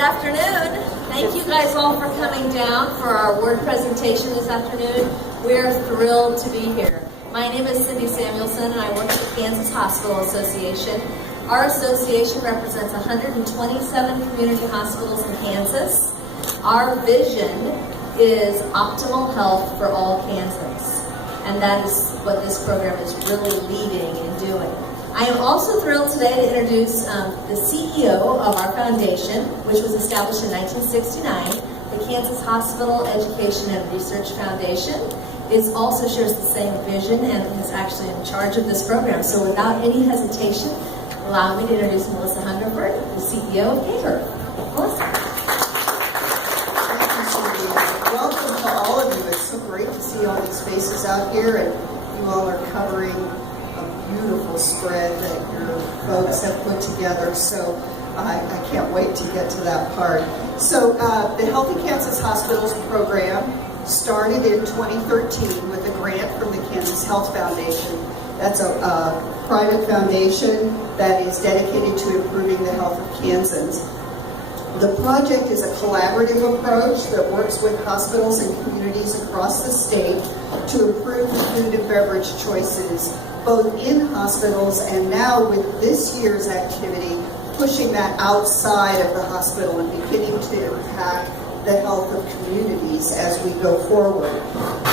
Good afternoon. Thank you guys all for coming down for our word presentation this afternoon. We're thrilled to be here. My name is Cindy Samuelson and I work at the Kansas Hospital Association. Our association represents 127 community hospitals in Kansas. Our vision is optimal health for all Kansans. And that is what this program is really leading and doing. I am also thrilled today to introduce the CEO of our foundation, which was established in 1969. The Kansas Hospital Education and Research Foundation also shares the same vision and is actually in charge of this program. So without any hesitation, allow me to introduce Melissa Hungerford, the CEO of CAVR. Melissa. Thank you, Cindy. Welcome to all of you. It's so great to see all these faces out here, and you all are covering a beautiful spread that your folks have put together. So I can't wait to get to that part. So the Healthy Kansas Hospitals program started in 2013 with a grant from the Kansas Health Foundation. That's a private foundation that is dedicated to improving the health of Kansans. The project is a collaborative approach that works with hospitals and communities across the state to improve the food and beverage choices, both in hospitals and now with this year's activity, pushing that outside of the hospital and beginning to impact the health of communities as we go forward.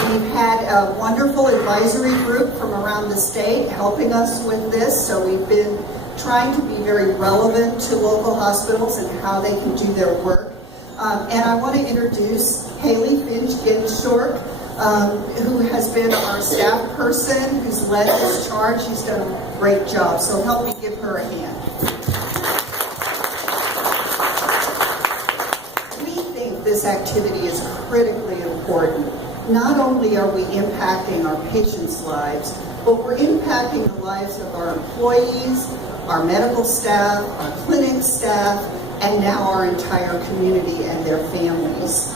We've had a wonderful advisory group from around the state helping us with this, so we've been trying to be very relevant to local hospitals and how they can do their work. And I want to introduce Haley Finch-Ginshork, who has been our staff person, who's led this charge. She's done a great job, so help me give her a hand. This activity is critically important. Not only are we impacting our patients' lives, but we're impacting the lives of our employees, our medical staff, our clinic staff, and now our entire community and their families.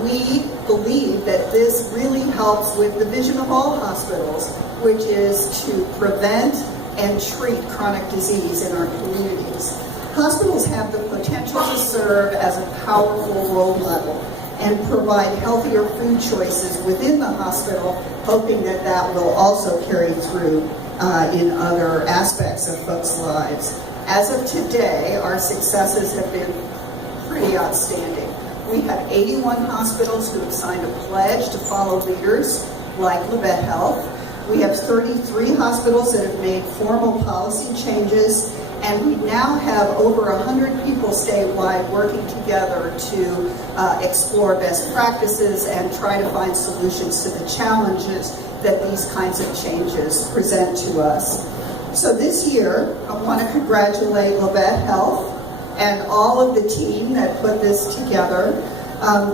We believe that this really helps with the vision of all hospitals, which is to prevent and treat chronic disease in our communities. Hospitals have the potential to serve as a powerful role model and provide healthier food choices within the hospital, hoping that that will also carry through in other aspects of folks' lives. As of today, our successes have been pretty outstanding. We have 81 hospitals who have signed a pledge to follow leaders like Labette Health. We have 33 hospitals that have made formal policy changes, and we now have over 100 people statewide working together to explore best practices and try to find solutions to the challenges that these kinds of changes present to us. So this year, I want to congratulate Labette Health and all of the team that put this together.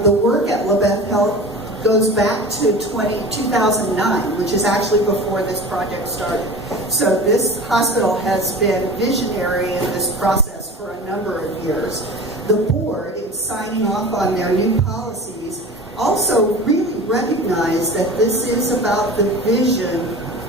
The work at Labette Health goes back to 2009, which is actually before this project started. So this hospital has been visionary in this process for a number of years. The board, in signing off on their new policies, also really recognized that this is about the vision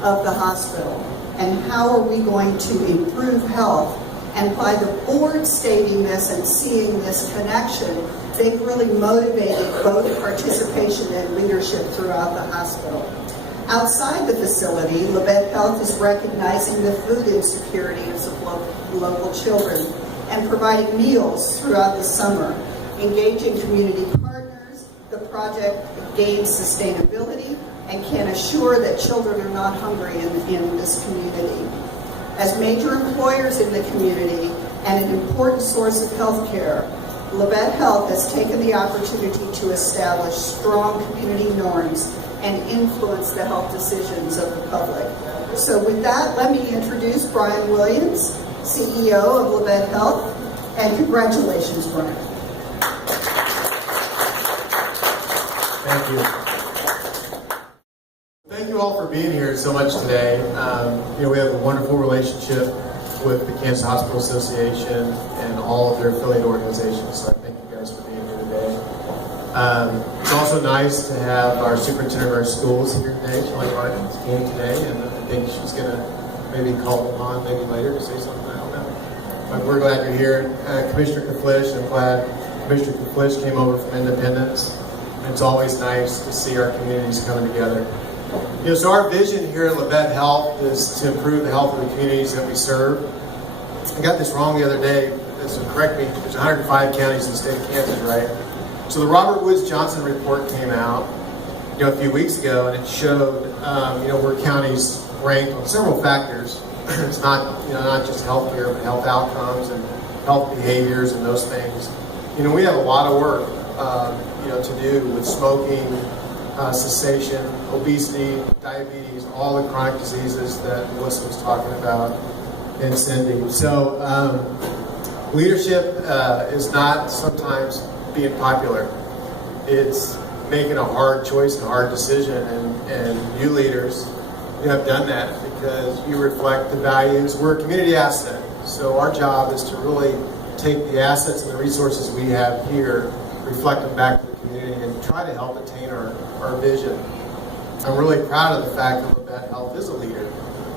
of the hospital and how are we going to improve health. And by the board stating this and seeing this connection, they've really motivated both participation and leadership throughout the hospital. Outside the facility, Labette Health is recognizing the food insecurities of local children and providing meals throughout the summer. Engaging community partners, the project gains sustainability and can assure that children are not hungry in this community. As major employers in the community and an important source of health care, Labette Health has taken the opportunity to establish strong community norms and influence the health decisions of the public. So with that, let me introduce Brian Williams, CEO of Labette Health, and congratulations, Brian. Thank you. Thank you all for being here so much today. We have a wonderful relationship with the Kansas Hospital Association and all of their affiliate organizations, so I thank you guys for being here today. It's also nice to have our superintendent of our schools here today. Shelley Martins came today, and I think she's going to maybe call upon maybe later to say something. I don't know. but we're glad you're here. Commissioner Kaflish, I'm glad Commissioner Kaflish came over from Independence. And it's always nice to see our communities coming together. So our vision here at Labette Health is to improve the health of the communities that we serve. I got this wrong the other day, so correct me, there's 105 counties in the state of Kansas, right? So the Robert Woods Johnson report came out, a few weeks ago, and it showed, where counties ranked on several factors. It's not, not just healthcare, but health outcomes and health behaviors and those things. We have a lot of work, to do with smoking, cessation, obesity, diabetes, all the chronic diseases that Melissa was talking about, and Cindy. So leadership is not sometimes being popular. It's making a hard choice and a hard decision, and you leaders, have done that because you reflect the values. We're a community asset, so our job is to really take the assets and the resources we have here, reflect them back to the community, and try to help attain our vision. I'm really proud of the fact that Labette Health is a leader,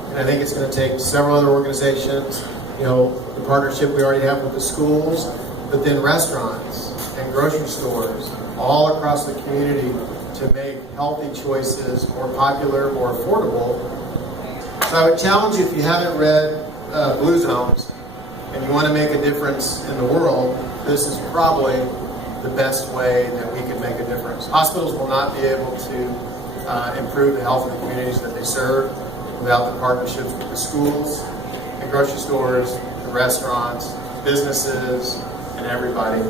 and I think it's going to take several other organizations, the partnership we already have with the schools, but then restaurants and grocery stores all across the community to make healthy choices more popular, more affordable. So I would challenge you, if you haven't read Blue Zones and you want to make a difference in the world, this is probably the best way that we can make a difference. Hospitals will not be able to improve the health of the communities that they serve without the partnerships with the schools, the grocery stores, the restaurants, businesses, and everybody.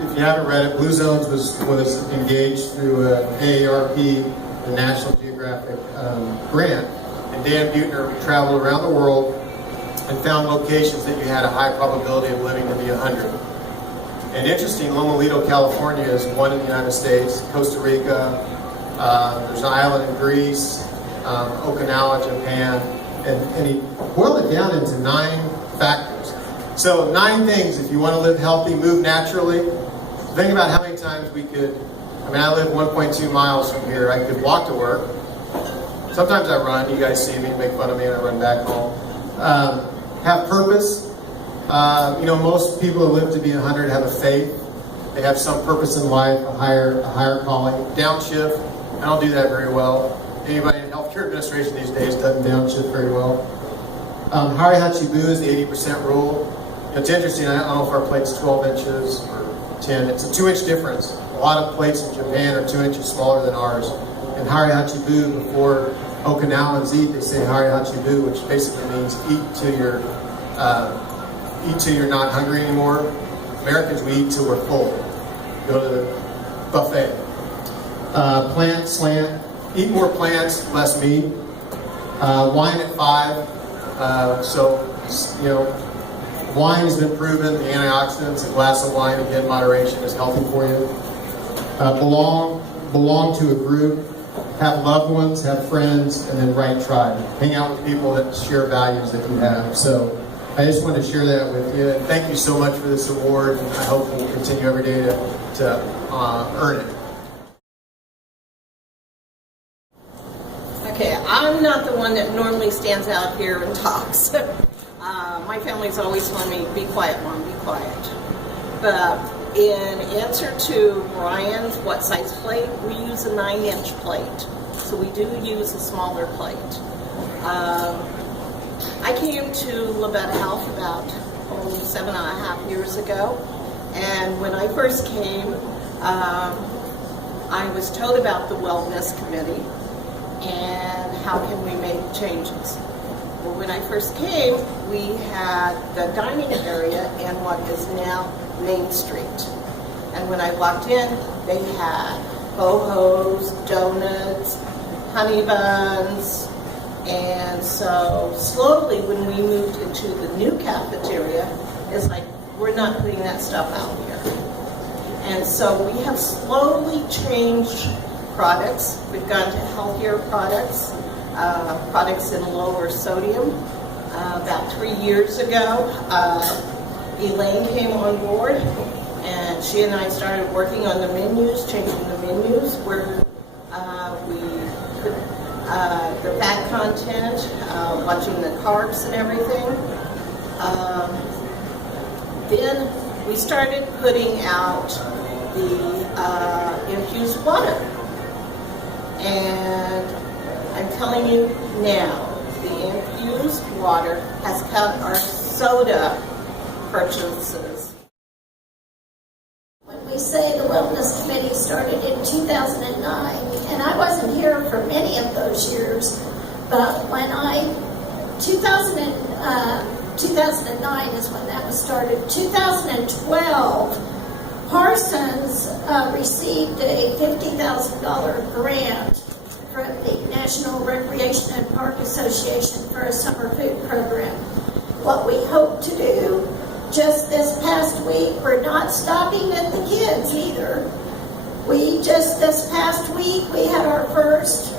If you haven't read it, Blue Zones was engaged through AARP, the National Geographic grant, and Dan Buettner traveled around the world and found locations that you had a high probability of living to be 100. And interesting, Lomolito, California is one in the United States, Costa Rica, there's an island in Greece, Okinawa, Japan, and he boiled it down into 9 factors. So 9 things, if you want to live healthy, move naturally. Think about how many times we could, I live 1.2 miles from here. I could walk to work. Sometimes I run. You guys see me, make fun of me, and I run back home. Have purpose. Most people who live to be 100 have a faith. They have some purpose in life, a higher calling. Downshift. I don't do that very well. Anybody in healthcare administration these days doesn't downshift very well. Hari Hachibu is the 80% rule. It's interesting. I don't know if our plate's 12 inches or 10. It's a 2-inch difference. A lot of plates in Japan are 2 inches smaller than ours. And Hari Hachibu, before Okinawans eat, they say Hari Hachibu, which basically means eat till you're not hungry anymore. Americans, we eat till we're full. Go to the buffet. Plant slant. Eat more plants, less meat. Wine at 5. Wine has been proven, the antioxidants, a glass of wine, again, moderation is healthy for you. Belong to a group, have loved ones, have friends, and then right tribe. Hang out with people that share values that you have. So I just wanted to share that with you. And thank you so much for this award, and I hope we'll continue every day to earn it. Okay, I'm not the one that normally stands out here and talks. My family's always told me, be quiet, Mom, be quiet. But in answer to Brian's what size plate, we use a 9-inch plate. So we do use a smaller plate. I came to Labette Health about 7.5 years ago. And when I first came, I was told about the Wellness Committee and how can we make changes. Well, when I first came, we had the dining area in what is now Main Street. And when I walked in, they had bohos, donuts, honey buns. And so slowly when we moved into the new cafeteria, it's like, we're not putting that stuff out here. And so we have slowly changed products. We've gone to healthier products. Products in lower sodium. About 3 years ago, Elaine came on board, and she and I started working on the menus, changing the menus, where we put the fat content, watching the carbs and everything. Then we started putting out the infused water. And I'm telling you now, the infused water has cut our soda purchases. When we say the Wellness Committee started in 2009, and I wasn't here for many of those years, but when 2009 is when that was started. 2012, Parsons received a $50,000 grant from the National Recreation and Park Association for a summer food program. What we hope to do, just this past week, we're not stopping at the kids either. This past week, we had our first,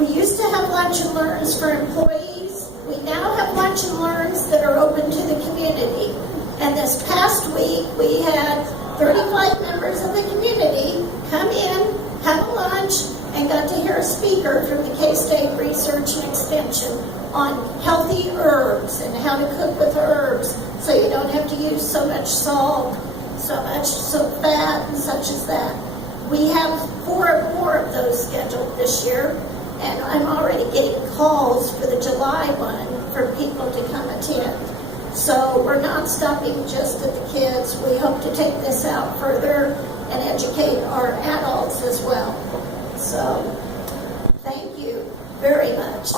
we used to have lunch and learns for employees. We now have lunch and learns that are open to the community. And this past week, we had 35 members of the community come in, have a lunch, and got to hear a speaker from the K-State Research and Extension on healthy herbs and how to cook with herbs so you don't have to use so much salt, so fat, and such as that. We have 4 more of those scheduled this year, and I'm already getting calls for the July one for people to come attend. So we're not stopping just at the kids. We hope to take this out further and educate our adults as well. So thank you very much.